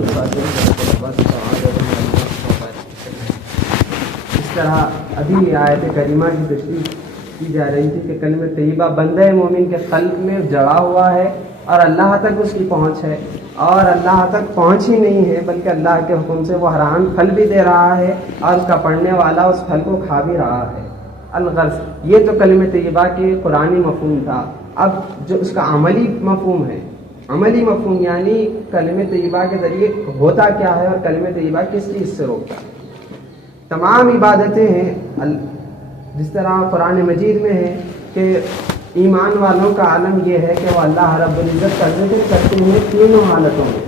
اس طرح ابھی آیت کریمہ کی تشریح کی جا رہی تھی کہ کلمہ طیبہ بندہ مومن کے قلب میں جڑا ہوا ہے اور اللہ تک اس کی پہنچ ہے، اور اللہ تک پہنچ ہی نہیں ہے بلکہ اللہ کے حکم سے وہ حرام پھل بھی دے رہا ہے اور اس کا پڑھنے والا اس پھل کو کھا بھی رہا ہے۔ الغرض یہ تو کلمہ طیبہ کے قرآنی مفہوم تھا۔ اب جو اس کا عملی مفہوم ہے، عملی مفہوم یعنی کلمہ طیبہ کے ذریعے ہوتا کیا ہے اور کلمہ طیبہ کس چیز سے روکتا ہے۔ تمام عبادتیں ہیں جس طرح قرآن مجید میں ہے کہ ایمان والوں کا عالم یہ ہے کہ وہ اللہ رب العزت کا ذکر کرتے ہیں تینوں حالتوں میں۔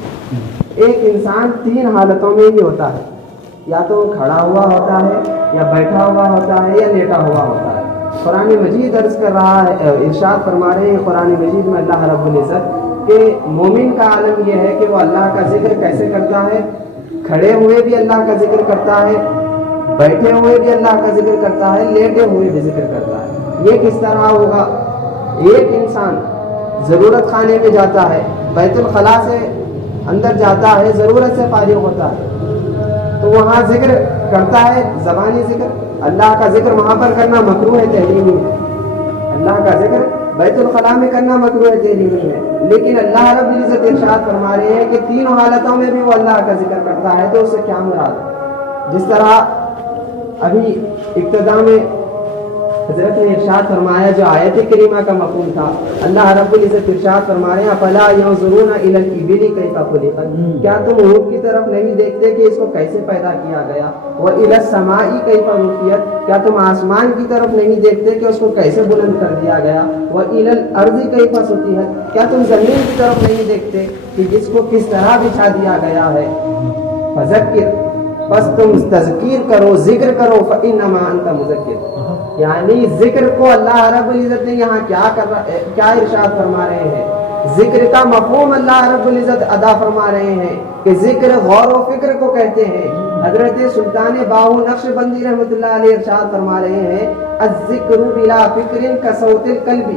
ایک انسان تین حالتوں میں ہی ہوتا ہے، یا تو کھڑا ہوا ہوتا ہے، یا بیٹھا ہوا ہوتا ہے، یا لیٹا ہوا ہوتا ہے۔ قرآن مجید عرض کر رہا ہے، ارشاد فرما رہے ہیں قرآن مجید میں اللہ رب العزت کہ مومن کا عالم یہ ہے کہ وہ اللہ کا ذکر کیسے کرتا ہے، کھڑے ہوئے بھی اللہ کا ذکر کرتا ہے، بیٹھے ہوئے بھی اللہ کا ذکر کرتا ہے، لیٹے ہوئے بھی ذکر کرتا ہے۔ یہ کس طرح ہوگا؟ ایک انسان ضرورت خانے میں جاتا ہے، بیت الخلاء سے اندر جاتا ہے، ضرورت سے فارغ ہوتا ہے تو وہاں ذکر کرتا ہے، زبانی ذکر۔ اللہ کا ذکر وہاں پر کرنا مکروہ ہے، تحریمی ہے۔ اللہ کا ذکر بیت الخلاء میں کرنا مکروہ ہے، تحریمی ہے، لیکن اللہ رب العزت ارشاد فرما رہے ہیں کہ تینوں حالتوں میں بھی وہ اللہ کا ذکر کرتا ہے۔ تو اس سے کیا مراد ہے؟ جس طرح ابھی ابتدا میں حضرت نے ارشاد فرمایا جو آیت کریمہ کا مفہوم تھا، اللہ رب العزت ارشاد فرما رہے ہیں افلا ينظرون الى الابل كيف خلقت، کیا تم اونٹ کی طرف نہیں دیکھتے کہ اس کو کیسے پیدا کیا گیا؟ والى السماء كيف رفعت، کیا تم آسمان کی طرف نہیں دیکھتے کہ اس کو کیسے بلند کر دیا گیا؟ والى الارض كيف سطحت، کیا تم زمین کی طرف نہیں دیکھتے کہ جس کو کس طرح بچھا دیا گیا ہے؟ فذکر، بس تم تذکیر کرو، ذکر کرو، فانما انت مذکر، یعنی ذکر کو اللہ رب العزت نے یہاں کیا ارشاد فرما رہے ہیں؟ ذکر کا مفہوم اللہ رب العزت ادا فرما رہے ہیں کہ ذکر غور و فکر کو کہتے ہیں۔ حضرت سلطان باہو نقش بندی رحمۃ اللہ علیہ ارشاد فرما رہے ہیں الذکر بلا فکر کصوت الکلب،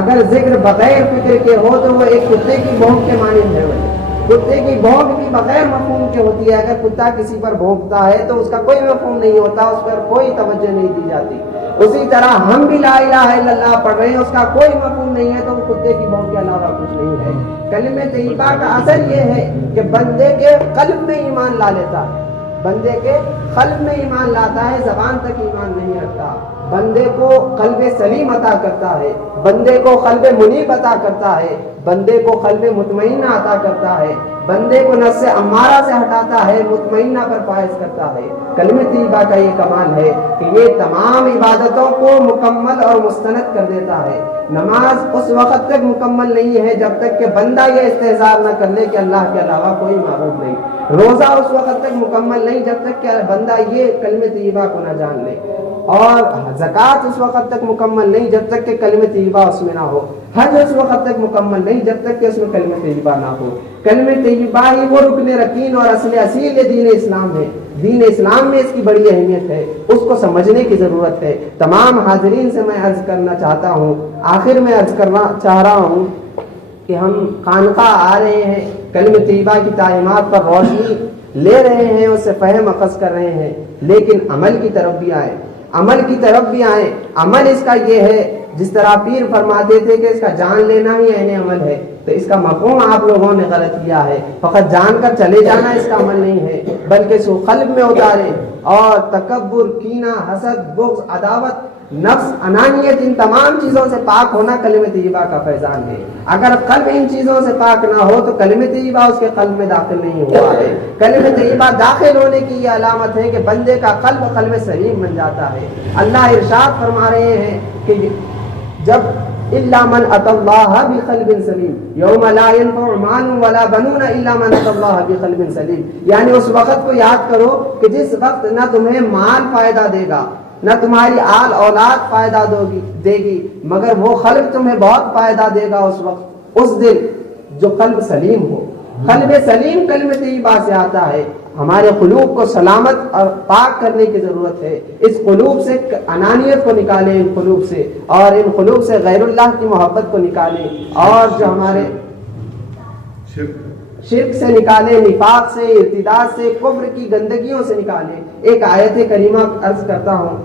اگر ذکر بغیر فکر کے ہو تو وہ ایک کتے کی بھونک کے مانند ہے۔ کتے کی بھونک بھی بغیر مفہوم کے ہوتی ہے، اگر کتا کسی پر بھونکتا ہے تو اس کا کوئی مفہوم نہیں ہوتا، اس پر کوئی توجہ نہیں دی جاتی۔ اسی طرح ہم بھی لا الہ الا اللہ پڑھ رہے ہیں، اس کا کوئی مفہوم نہیں ہے تو وہ کتے کی بھونک کے علاوہ کچھ نہیں ہے۔ کلمہ طیبہ کا اثر یہ ہے کہ بندے کے قلب میں ایمان لا لیتا ہے، بندے کے قلب میں ایمان لاتا ہے، زبان تک ایمان نہیں رکھتا۔ بندے کو قلب سلیم عطا کرتا ہے، بندے کو قلب منیب عطا کرتا ہے، بندے کو قلب مطمئنہ عطا کرتا ہے، بندے کو نفس امارہ سے ہٹاتا ہے، مطمئنہ پر فائز کرتا ہے۔ کلمہ طیبہ کا یہ کمال ہے کہ یہ تمام عبادتوں کو مکمل اور مستند کر دیتا ہے۔ نماز اس وقت تک مکمل نہیں ہے جب تک کہ بندہ یہ استحضار نہ کر لے کہ اللہ کے علاوہ کوئی معبود نہیں۔ روزہ اس وقت تک مکمل نہیں جب تک کہ بندہ یہ کلمہ طیبہ کو نہ جان لے، اور زکوٰۃ اس وقت تک مکمل نہیں جب تک کہ کلمہ طیبہ اس میں نہ ہو، حج اس وقت تک مکمل نہیں جب تک کہ اس میں کلمہ طیبہ نہ ہو۔ کلمہ طیبہ ہی وہ رکن رکین اور اصیل دین اسلام ہے۔ دین اسلام میں اس کی بڑی اہمیت ہے، اس کو سمجھنے کی ضرورت ہے۔ تمام حاضرین سے میں عرض کرنا چاہتا ہوں، آخر میں عرض کرنا چاہ رہا ہوں کہ ہم خانقاہ آ رہے ہیں، کلمہ طیبہ کی تعلیمات پر روشنی لے رہے ہیں، اس سے فہم اخذ کر رہے ہیں، لیکن عمل کی طرف بھی آئیں، عمل کی طرف بھی آئیں۔ عمل اس کا یہ ہے، جس طرح پیر فرماتے تھے کہ اس کا جان لینا ہی عین عمل ہے، تو اس کا مفہوم آپ لوگوں نے غلط کیا ہے۔ فقط جان کر چلے جانا اس کا عمل نہیں ہے، بلکہ اس کو قلب میں اتاریں، اور تکبر، کینہ، حسد، بغض، عداوت، نفس، انانیت، ان تمام چیزوں سے پاک ہونا کلمہ طیبہ کا فیضان ہے۔ اگر قلب ان چیزوں سے پاک نہ ہو تو کلمہ طیبہ اس کے قلب میں داخل نہیں ہوا ہے۔ کلمہ طیبہ داخل ہونے کی یہ علامت ہے کہ بندے کا قلب سلیم بن جاتا ہے۔ اللہ ارشاد فرما رہے ہیں کہ جب الا من اتى الله بقلب سلیم یوم لا ينفع مال ولا بنون الا من اتى الله بقلب سلیم، یعنی اس وقت کو یاد کرو کہ جس وقت نہ تمہیں مال فائدہ دے گا، نہ تمہاری آل اولاد فائدہ دے گی، مگر وہ قلب تمہیں بہت فائدہ دے گا اس وقت، اس دل جو قلب سلیم ہو۔ قلب سلیم کلمہ طیبہ سے آتا ہے۔ ہمارے قلوب کو سلامت اور پاک کرنے کی ضرورت ہے۔ اس قلوب سے انانیت کو نکالیں، ان قلوب سے، اور ان قلوب سے غیر اللہ کی محبت کو نکالیں، اور جو ہمارے شرک سے نکالے، نفاق سے، ارتداد سے، کفر کی گندگیوں سے نکالے۔ ایک آیت کریمہ عرض کرتا ہوں،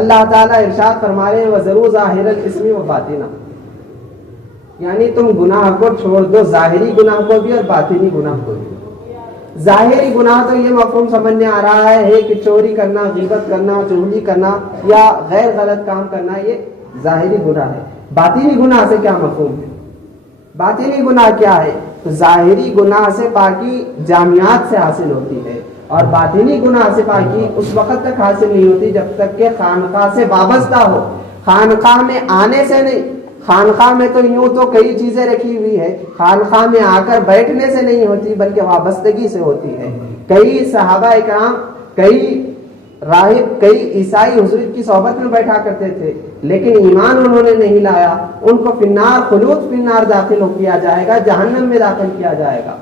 اللہ تعالیٰ ارشاد فرما رہے ہیں وَذَرُوا ظَاهِرَ الْإِثْمِ وَبَاطِنَهُ، یعنی تم گناہ کو چھوڑ دو، ظاہری گناہ کو بھی اور باطنی گناہ کو بھی۔ ظاہری گناہ تو یہ مفہوم سمجھ میں آ رہا ہے کہ چوری کرنا، غیبت کرنا، چغلی کرنا یا غیر غلط کام کرنا، یہ ظاہری گناہ ہے۔ باطنی گناہ سے کیا مفہوم ہے؟ باطنی گناہ کیا ہے؟ تو ظاہری گناہ سے پاکی جامعات سے حاصل ہوتی ہے، اور باطنی گناہ سے پاکی اس وقت تک حاصل نہیں ہوتی جب تک کہ خانقاہ سے وابستہ ہو۔ خانقاہ میں آنے سے نہیں، خانقاہ میں تو یوں تو کئی چیزیں رکھی ہوئی ہے، خانقاہ میں آ کر بیٹھنے سے نہیں ہوتی بلکہ وابستگی سے ہوتی ہے۔ کئی صحابہ اکرام، کئی راہب، کئی عیسائی حضور کی صحبت میں بیٹھا کرتے تھے، لیکن ایمان انہوں نے نہیں لایا، ان کو فی النار، خلود فی النار داخل کیا جائے گا، جہنم میں داخل کیا جائے گا۔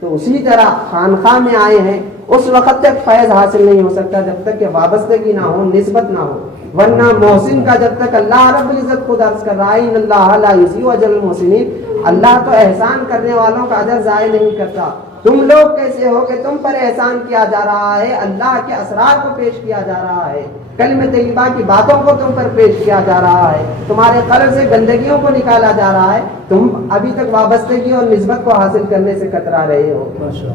تو اسی طرح خانقاہ میں آئے ہیں، اس وقت تک فیض حاصل نہیں ہو سکتا جب تک کہ وابستگی نہ ہو، نسبت نہ ہو۔ ورنہ محسن کا جب تک اللہ رب العزت خود عرض کر رہا ہے ان اللہ لا یضیع اجر المحسنین، اللہ تو احسان کرنے والوں کا اجر ضائع نہیں کرتا۔ تم لوگ کیسے ہو کہ تم پر احسان کیا جا رہا ہے، اللہ کے اسرار کو پیش کیا جا رہا ہے، کلمہ طیبہ کی باتوں کو تم پر پیش کیا جا رہا ہے، تمہارے قلب سے گندگیوں کو نکالا جا رہا ہے، تم ابھی تک وابستگی اور نسبت کو حاصل کرنے سے کترا رہے ہو۔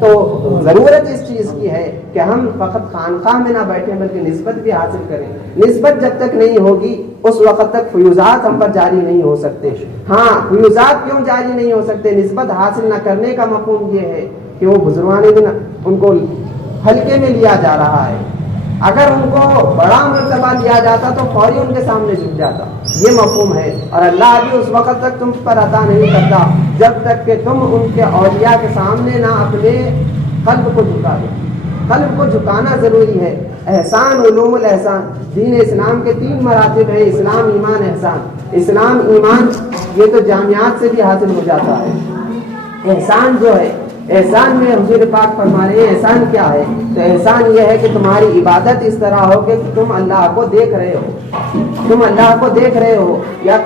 تو ضرورت اس چیز کی ہے کہ ہم فقط خانقاہ میں نہ بیٹھیں بلکہ نسبت بھی حاصل کریں۔ نسبت جب تک نہیں ہوگی اس وقت تک فیوزات ہم پر جاری نہیں ہو سکتے۔ ہاں، فیوزات کیوں جاری نہیں ہو سکتے؟ نسبت حاصل نہ کرنے کا مفہوم یہ ہے کہ وہ بزرگان دن ان کو ہلکے میں لیا جا رہا ہے، اگر ان کو بڑا مرتبہ لیا جاتا تو فوری ان کے سامنے جھک جاتا، یہ مفہوم ہے۔ اور اللہ بھی اس وقت تک تم پر عطا نہیں کرتا جب تک کہ تم ان کے اولیاء کے سامنے نہ اپنے قلب کو جھکا دو۔ قلب کو جھکانا ضروری ہے۔ احسان، علوم الاحسان، دین اسلام کے 3 مراتب ہیں، اسلام، ایمان، احسان۔ اسلام، ایمان یہ تو جامعات سے بھی حاصل ہو جاتا ہے۔ احسان جو ہے، احسان میں حضور پاک فرما رہے ہیں احسان کیا ہے؟ تو احسان یہ ہے کہ تمہاری عبادت اس طرح ہو کہ تم اللہ کو دیکھ رہے ہو، تم اللہ کو دیکھ رہے ہو، یا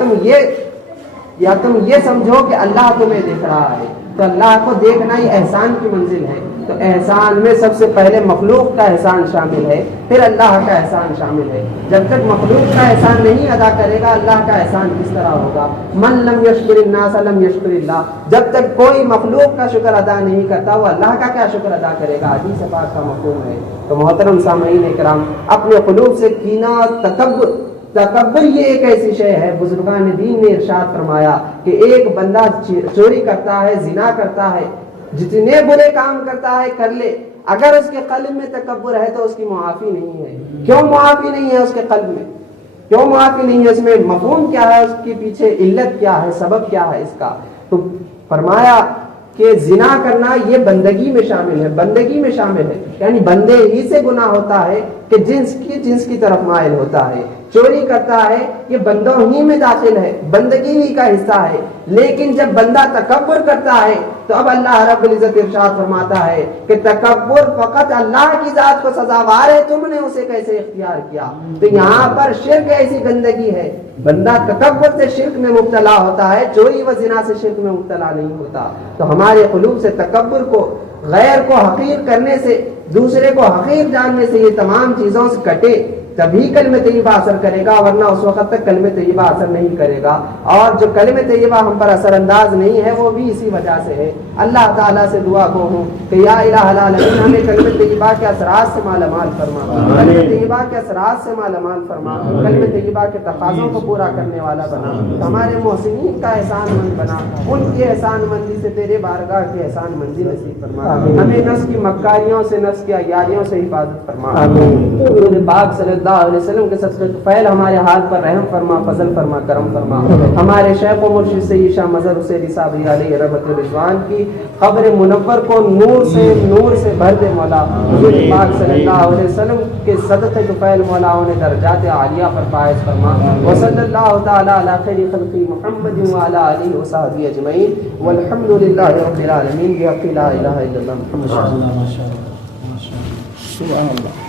تم یہ سمجھو کہ اللہ تمہیں دیکھ رہا ہے۔ تو اللہ کو دیکھنا ہی احسان کی منزل ہے۔ تو احسان میں سب سے پہلے مخلوق کا احسان شامل ہے، پھر اللہ کا احسان شامل ہے۔ جب تک مخلوق کا احسان نہیں ادا کرے گا اللہ کا احسان کس طرح ہوگا؟ من لم یشکر الناس لم یشکر اللہ، جب تک کوئی مخلوق کا شکر ادا نہیں کرتا وہ اللہ کا کیا شکر ادا کرے گا؟ حدیث پاک کا مفہوم ہے۔ تو محترم سامعین کرام، اپنے قلوب سے کینہ، تکبر یہ ایک ایسی شے ہے، بزرگان دین نے ارشاد فرمایا کہ ایک بندہ چوری کرتا ہے، زنا کرتا ہے، جتنے برے کام کرتا ہے کر لے، اگر اس کے قلب میں تکبر ہے تو اس کی معافی نہیں ہے۔ کیوں معافی نہیں ہے اس کے قلب میں؟ کیوں معافی نہیں ہے؟ اس میں مفہوم کیا ہے؟ اس کے پیچھے علت کیا ہے؟ سبب کیا ہے اس کا؟ تو فرمایا کہ زنا کرنا یہ بندگی میں شامل ہے، بندگی میں شامل ہے، یعنی بندے ہی سے گناہ ہوتا ہے کہ جنس کی طرف مائل ہوتا ہے۔ چوری کرتا ہے یہ بندوں ہی میں داخل ہے، بندگی ہی کا حصہ ہے۔ لیکن جب بندہ تکبر کرتا ہے تو اب اللہ رب العزت ارشاد فرماتا ہے کہ تکبر فقط اللہ کی ذات کو سزاوار ہے، تم نے اسے کیسے اختیار کیا؟ تو یہاں پر شرک ایسی گندگی ہے، بندہ تکبر سے شرک میں مبتلا ہوتا ہے، چوری و زنا سے شرک میں مبتلا نہیں ہوتا۔ تو ہمارے قلوب سے تکبر کو، غیر کو حقیر کرنے سے، دوسرے کو حقیر جاننے سے، یہ تمام چیزوں سے کٹے، تبھی کلمہ طیبہ اثر کرے گا، ورنہ اس وقت تک کلمہ طیبہ اثر نہیں کرے گا۔ اور جو کلمہ طیبہ ہم پر اثر انداز نہیں ہے وہ بھی اسی وجہ سے ہے۔ اللہ تعالیٰ سے دعا گو ہوں کہ یا الہ العالمین ہمیں کلمہ طیبہ کے اثرات سے مالا مال فرما، کلمہ طیبہ کے اثرات سے مالا مال فرما، کلمہ طیبہ کے تقاضوں کو پورا کرنے والا بنا، ہمارے محسنین کا احسان مند بنا، ان کی احسان مندی سے تیرے بارگاہ کی احسان مندی نصیب فرما، ہمیں نفس کی مکاریوں سے، نفس کی عیاریوں سے حفاظت فرما۔ حضور پاک صلی اللہ علیہ وسلم کے صدقے فعل ہمارے حال پر رحم فرما، فضل فرما، کرم فرما۔ ہمارے شیخ و مرشد سید شاہ مظہر حسین صاحب علیہ رحمت رضوان کی قبر منور کو نور سے بھر دے مولا۔ حضور پاک صلی اللہ علیہ وسلم کے صدقے کے فعل مولا انہیں درجات عالیہ پر فائز فرما۔ وصلی اللہ تعالی علی خیر خلق محمد وعلی آلہ وصحبہ اجمعین والحمد للہ رب العالمین۔ بحق لا الہ الا اللہ محمد۔ سبحان اللہ۔